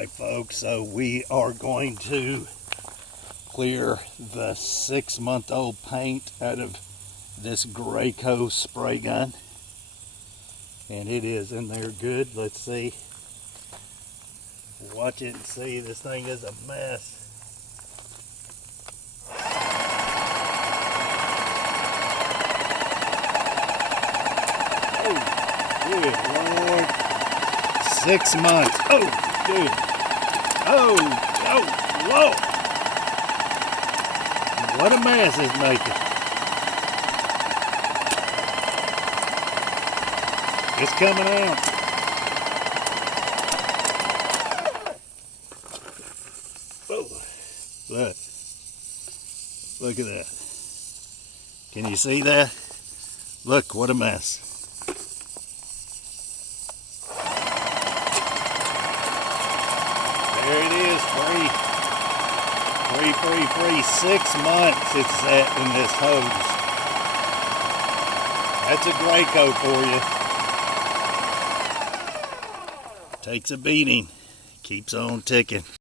Alright folks, so we are going to clear the 6-month-old paint out of this Graco spray gun. And it is in there good. Let's see. Watch it and see. This thing is a mess. Oh, good Lord. 6 months. Oh, dude. Oh, whoa. What a mess it's making. It's coming out. Whoa. Look at that. Can you see that? Look, what a mess. There it is, free. 6 months it's sat in this hose. That's a Graco for you. Takes a beating, keeps on ticking.